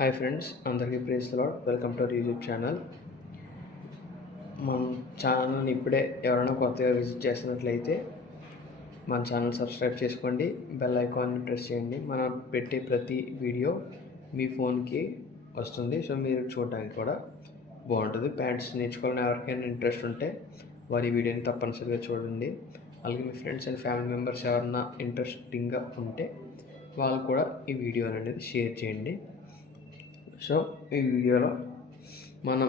Hi friends, అందరికీ praise Lord. Welcome to our YouTube channel. మన ఛానల్ని ఇప్పుడే ఎవరైనా కొత్తగా విజిట్ చేసినట్లయితే మన ఛానల్ సబ్స్క్రైబ్ చేసుకోండి, బెల్ ఐకాన్ని ప్రెస్ చేయండి. మనం పెట్టే ప్రతి వీడియో మీ ఫోన్కి వస్తుంది, సో మీరు చూడడానికి కూడా బాగుంటుంది. ప్యాడ్స్ నేర్చుకోవాలని ఎవరికైనా ఇంట్రెస్ట్ ఉంటే వారి వీడియోని తప్పనిసరిగా చూడండి. అలాగే మీ ఫ్రెండ్స్ అండ్ ఫ్యామిలీ మెంబర్స్ ఎవరన్నా ఇంట్రెస్టింగ్గా ఉంటే వాళ్ళు కూడా ఈ వీడియో అనేది షేర్ చేయండి. సో ఈ వీడియోలో మనం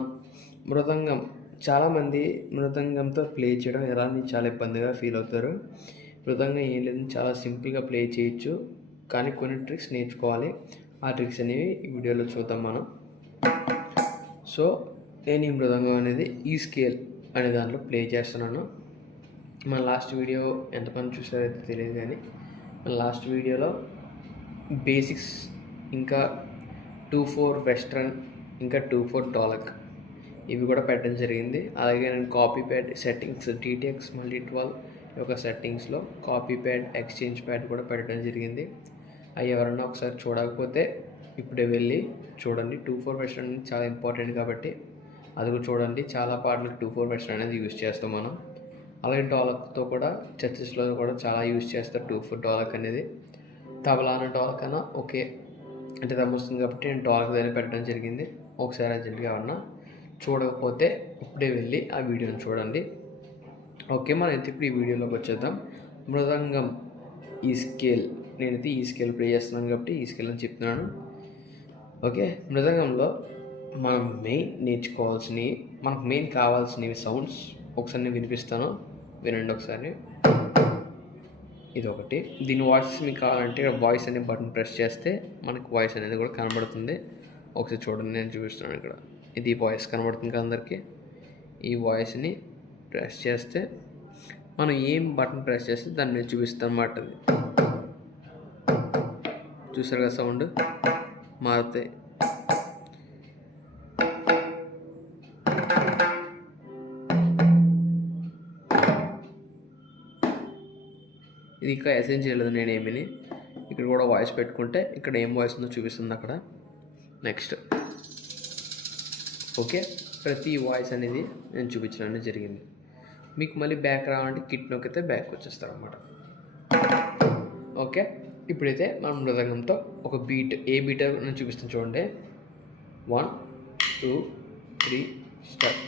చాలామంది మృదంగంతో ప్లే చేయడం ఎలా అని చాలా ఇబ్బందిగా ఫీల్ అవుతారు. మృదంగం ఏం లేదు, చాలా సింపుల్గా ప్లే చేయొచ్చు, కానీ కొన్ని ట్రిక్స్ నేర్చుకోవాలి. ఆ ట్రిక్స్ అనేవి ఈ వీడియోలో చూద్దాం మనం. సో నేను ఈ మృదంగం అనేది ఈ స్కేల్ అనే దాంట్లో ప్లే చేస్తున్నాను. మన లాస్ట్ వీడియో ఎంతమంది చూసారైతే తెలియదు, కానీ మన లాస్ట్ వీడియోలో బేసిక్స్, ఇంకా 2/4 వెస్ట్రన్, ఇంకా 2/4 డోలక్ ఇవి కూడా పెట్టడం జరిగింది. అలాగే నేను copy pad settings TTX Multi-12 యొక్క సెట్టింగ్స్లో కాపీ ప్యాడ్, ఎక్స్చేంజ్ ప్యాడ్ కూడా పెట్టడం జరిగింది. అవి ఎవరన్నా ఒకసారి చూడకపోతే ఇప్పుడే వెళ్ళి చూడండి. 2/4 వెస్ట్రన్ చాలా ఇంపార్టెంట్ కాబట్టి అది కూడా చూడండి. చాలా పాటలకు 2/4 వెస్ట్రన్ అనేది యూజ్ చేస్తాం మనం. అలాగే డోలక్తో కూడా చర్చెస్లో కూడా చాలా యూజ్ చేస్తారు 2/4 డోలక్ అనేది. తబలాన డోలక్ అన్నా ఓకే అంటే వస్తుంది కాబట్టి నేను డోలక్ దగ్గర పెట్టడం జరిగింది. ఒకసారి అర్జెంట్గా ఎవరన్నా చూడకపోతే ఇప్పుడే వెళ్ళి ఆ వీడియోని చూడండి. ఓకే, మనమైతే ఇప్పుడు ఈ వీడియోలోకి వచ్చేద్దాం. మృదంగం ఈ స్కేల్, నేనైతే ఈ స్కేల్ ప్లే చేస్తున్నాను కాబట్టి ఈ స్కేల్ అని చెప్తున్నాను. ఓకే, మృదంగంలో మనం మనకు మెయిన్ కావాల్సినవి సౌండ్స్ ఒకసారి నేను వినిపిస్తాను, వినండి ఒకసారి. ఇది ఒకటి. దీని వాయిస్ మీకు కావాలంటే వాయిస్ అనే బటన్ ప్రెస్ చేస్తే మనకు వాయిస్ అనేది కూడా కనబడుతుంది. ఒకసారి చూడండి, నేను చూపిస్తున్నాను ఇక్కడ. ఇది వాయిస్ కనబడుతుంది కదా అందరికీ. ఈ వాయిస్ని ప్రెస్ చేస్తే మనం ఏం బటన్ ప్రెస్ చేస్తే దాన్ని మీద చూపిస్తాం అన్నమాట. అది చూసారు కదా, సౌండ్ మారుతాయి. ఇది ఇంకా అసైన్ చేయలేదు నేను ఏమీని. ఇక్కడ కూడా వాయిస్ పెట్టుకుంటే ఇక్కడ ఏం వాయిస్ ఉందో చూపిస్తుంది అక్కడ. నెక్స్ట్ ఓకే, ప్రతి వాయిస్ అనేది నేను చూపించడం జరిగింది. మీకు మళ్ళీ బ్యాక్ రావాలంటే కిట్ నొక్కితే బ్యాక్ వచ్చేస్తారు అన్నమాట. ఓకే, ఇప్పుడైతే మనం మృదంగంతో ఒక బీట్, ఏ బీట్ నేను చూపిస్తాను చూడండి. 1 2 3 స్టార్ట్.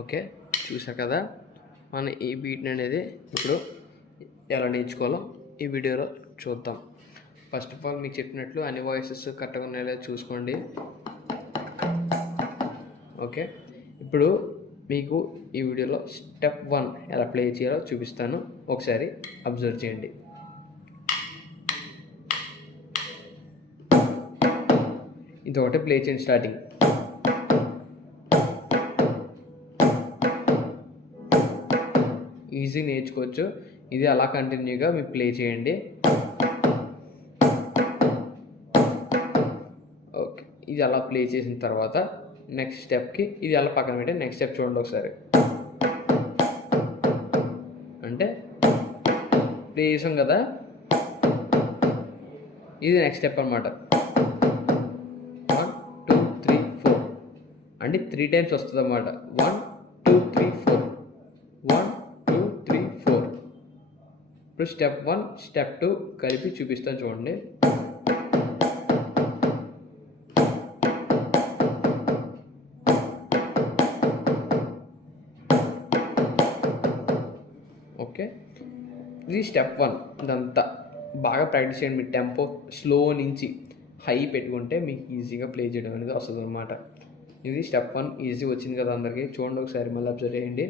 ఓకే, చూసా కదా. మనం ఈ బీట్ అనేది ఇప్పుడు ఎలా నేర్చుకోవాలో ఈ వీడియోలో చూద్దాం. ఫస్ట్ ఆఫ్ ఆల్ మీకు చెప్పినట్లు అన్ని వాయిసెస్ కరెక్ట్గా ఉన్నాయో చూసుకోండి. ఓకే, ఇప్పుడు మీకు ఈ వీడియోలో స్టెప్ 1 ఎలా ప్లే చేయాలో చూపిస్తాను, ఒకసారి అబ్జర్వ్ చేయండి. ఇది ఒకటి ప్లే చేయండి స్టార్టింగ్. ఈజీ నేర్చుకోవచ్చు. ఇది అలా కంటిన్యూగా మీరు ప్లే చేయండి. ఓకే, ఇది అలా ప్లే చేసిన తర్వాత నెక్స్ట్ స్టెప్కి ఇది అలా పక్కన పెట్టి నెక్స్ట్ స్టెప్ చూడండి ఒకసారి. అంటే ప్లే చేసాం కదా, ఇది నెక్స్ట్ స్టెప్ అన్నమాట. 1 2 3 4 అంటే 3 టైమ్స్ వస్తుంది అన్నమాట. 1 2 3 4 1 2 3 4. ఇప్పుడు స్టెప్ 1 స్టెప్ 2 కలిపి చూపిస్తాను చూడండి. ఓకే, ఇది స్టెప్ 1. ఇదంతా బాగా ప్రాక్టీస్ చేయండి. మీ టెంపో స్లో నుంచి హై పెట్టుకుంటే మీకు ఈజీగా ప్లే చేయడం అనేది వస్తుంది అన్నమాట. ఇది స్టెప్ 1 ఈజీ వచ్చింది కదా అందరికీ. చూడండి ఒకసారి, మళ్ళీ అబ్జర్వ్ చేయండి.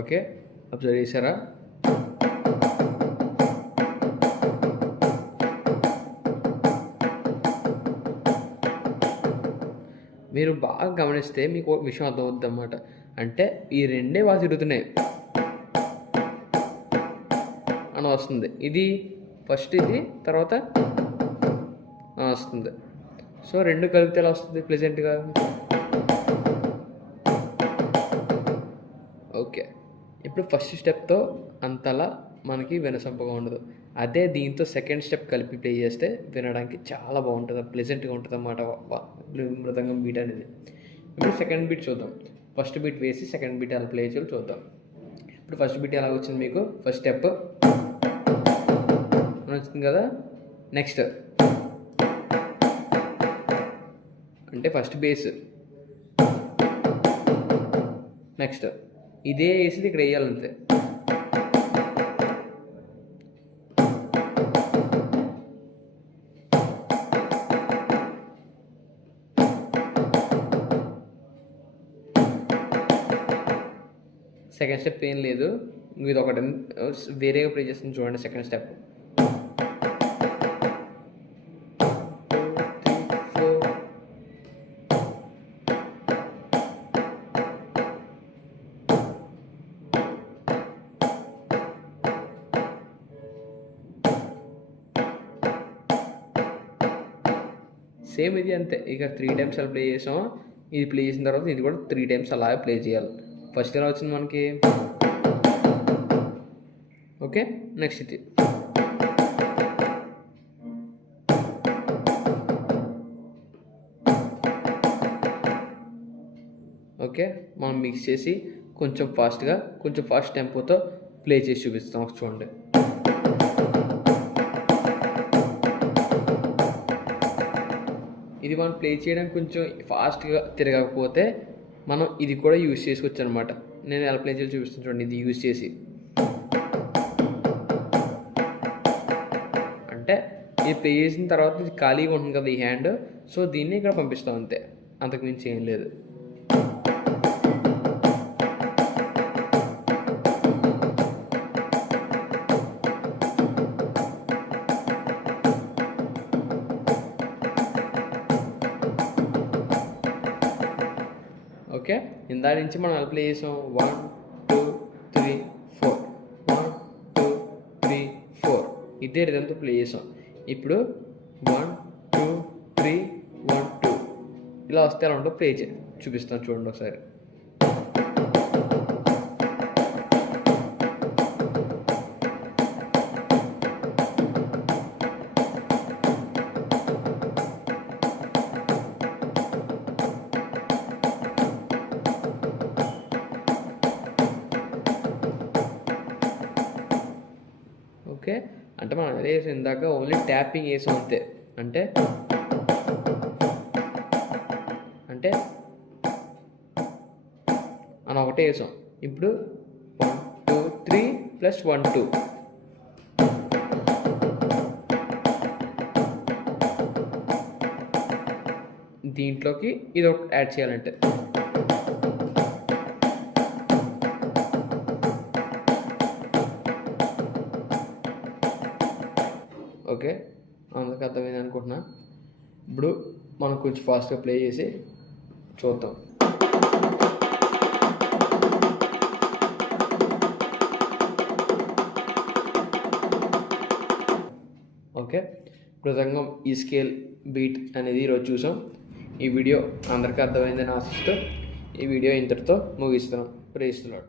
ఓకే, అబ్జర్వ్ చేశారా? మీరు బాగా గమనిస్తే మీకు ఒక విషయం అర్థమవుద్ది అన్నమాట. అంటే ఈ రెండే బాగా తిరుగుతున్నాయి అని వస్తుంది. ఇది ఫస్ట్, ఇది తర్వాత వస్తుంది. సో రెండు కలిపితే ఎలా వస్తుంది ప్లెజెంట్గా. ఓకే, ఇప్పుడు ఫస్ట్ స్టెప్తో అంతలా మనకి వినసొంపుగా ఉండదు. అదే దీంతో సెకండ్ స్టెప్ కలిపి ప్లే చేస్తే వినడానికి చాలా బాగుంటుంది, ప్లెజెంట్గా ఉంటుంది అన్నమాట మృదంగం బీట్ అనేది. ఇప్పుడు సెకండ్ బీట్ చూద్దాం. ఫస్ట్ బీట్ వేసి సెకండ్ బీట్ ఎలా ప్లే చేయాలో చూద్దాం. ఇప్పుడు ఫస్ట్ బీట్ ఎలా వచ్చింది మీకు, ఫస్ట్ స్టెప్ వచ్చింది కదా. నెక్స్ట్ అంటే ఫస్ట్ బేస్, నెక్స్ట్ ఇదే వేసి ఇక్కడ వేయాలంతే. సెకండ్ స్టెప్ ఏం లేదు, ఇది ఒకటి వేరేగా ప్లే చేస్తుంది చూడండి. సెకండ్ స్టెప్ సేమ్ ఇది అంతే. ఇక 3 టైమ్స్ అలా ప్లే చేసాం. ఇది ప్లే చేసిన తర్వాత ఇది కూడా 3 టైమ్స్ అలాగే ప్లే చేయాలి. ఫస్ట్ ఎలా వచ్చింది మనకి. ఓకే, నెక్స్ట్ ఇది. ఓకే, మనం మిక్స్ చేసి కొంచెం ఫాస్ట్గా, కొంచెం ఫాస్ట్ టెంపోతో ప్లే చేసి చూపిస్తాం. చూడండి. ఇది మనం ప్లే చేయడానికి కొంచెం ఫాస్ట్గా తిరగకపోతే మనం ఇది కూడా యూజ్ చేసుకోవచ్చు అనమాట. నేను ఎలా ప్లే చేయాలో చూపిస్తాను చూడండి. ఇది యూజ్ చేసి అంటే ఇది ప్లే చేసిన తర్వాత ఇది ఖాళీగా ఉంటుంది కదా ఈ హ్యాండ్, సో దీన్ని ఇక్కడ పంపిస్తాం అంతే, అంతకుమించి ఏం లేదు. ఓకే, ఇందా నుంచి మనం ఎలా ప్లే చేసాం. 1 2 3 4, 1 2 3 4 ఇదే రిథంతో ప్లే చేసాం. ఇప్పుడు 1 2 3 1 2 ఇలా వస్తే ఎలా ఉంటుందో ప్లే చూపిస్తాను చూడండి ఒకసారి. ఓకే, అంటే మనం అదే వేసాం ఇందాక, ఓన్లీ ట్యాపింగ్ వేసాం అంతే. అంటే అంటే మనం ఒకటే వేసాం. ఇప్పుడు 1 2 3 ప్లస్ 1 2 దీంట్లోకి ఇది ఒకటి యాడ్ చేయాలంటే. ఓకే, అందుకు అర్థమైంది అనుకుంటున్నా. ఇప్పుడు మనం కొంచెం ఫాస్ట్గా ప్లే చేసి చూద్దాం. ఓకే, మృదంగం ఈ స్కేల్ బీట్ అనేది ఈరోజు చూసాం. ఈ వీడియో అందరికీ అర్థమైందని ఆశిస్తూ ఈ వీడియో ఇంతటితో ముగిస్తున్నాం. Praise the lord.